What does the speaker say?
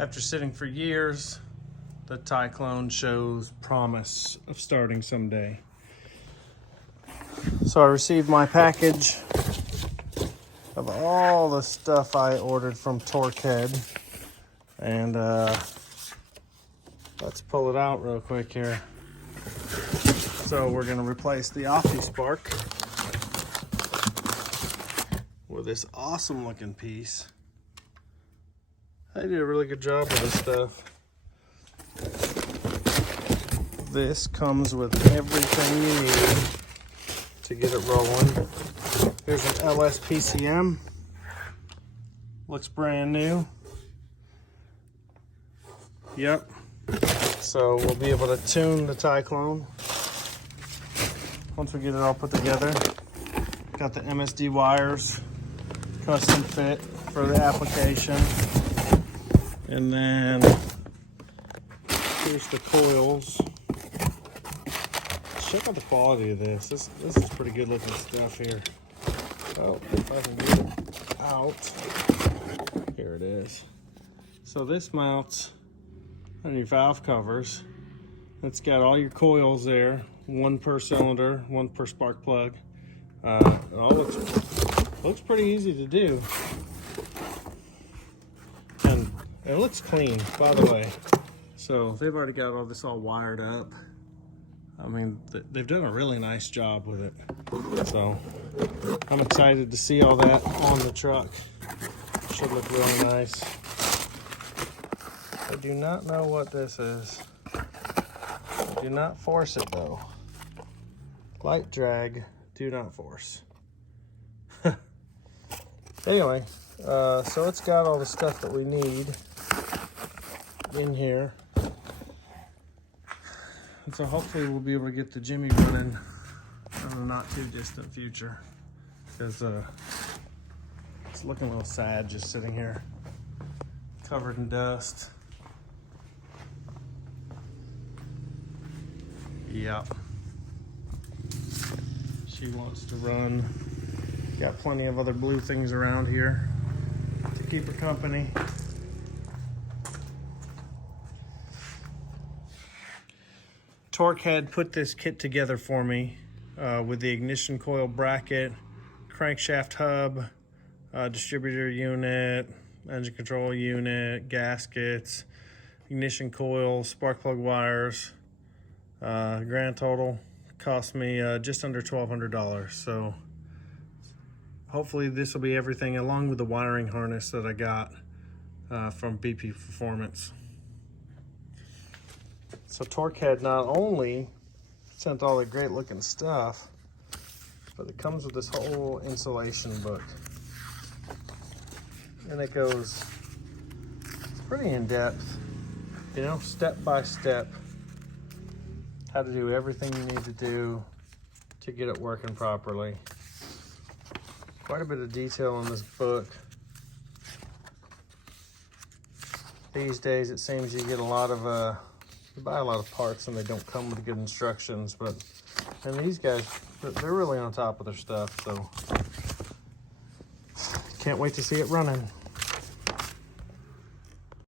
After sitting for years, the Tyclone shows promise of starting someday. So I received my package of all the stuff I ordered from Torqhead, and let's pull it out real quick here. So we're gonna replace the Opti spark with this awesome looking piece. They did a really good job with this stuff. This comes with everything you need to get it rolling. Here's an LSPCM. Looks brand new. Yep. So we'll be able to tune the Tyclone once we get it all put together. Got the MSD wires, custom fit for the application. And then here's the coils. Check out the quality of this. This is pretty good looking stuff here. Oh, if I can get it out. Here it is. So this mounts on your valve covers. It's got all your coils there, one per cylinder, one per spark plug. It all looks pretty easy to do. And it looks clean, by the way. So they've already got all this all wired up. I mean, they've done a really nice job with it. So I'm excited to see all that on the truck. Should look really nice. I do not know what this is. Do not force it though. Light drag, do not force. Anyway, so it's got all the stuff that we need in here. And so hopefully we'll be able to get the Jimmy running in the not too distant future. Because it's looking a little sad just sitting here, covered in dust. Yep. She wants to run. Got plenty of other blue things around here to keep her company. Torqhead put this kit together for me with the ignition coil bracket, crankshaft hub, distributor unit, engine control unit, gaskets, ignition coil, spark plug wires. Grand total cost me just under $1,200. So hopefully this will be everything, along with the wiring harness that I got from BP Performance. So Torqhead not only sent all the great looking stuff, but it comes with this whole installation book. And it goes pretty in depth, you know, step by step, how to do everything you need to do to get it working properly. Quite a bit of detail in this book. These days it seems you get a lot of you buy a lot of parts and they don't come with good instructions, and these guys, they're really on top of their stuff, so can't wait to see it running.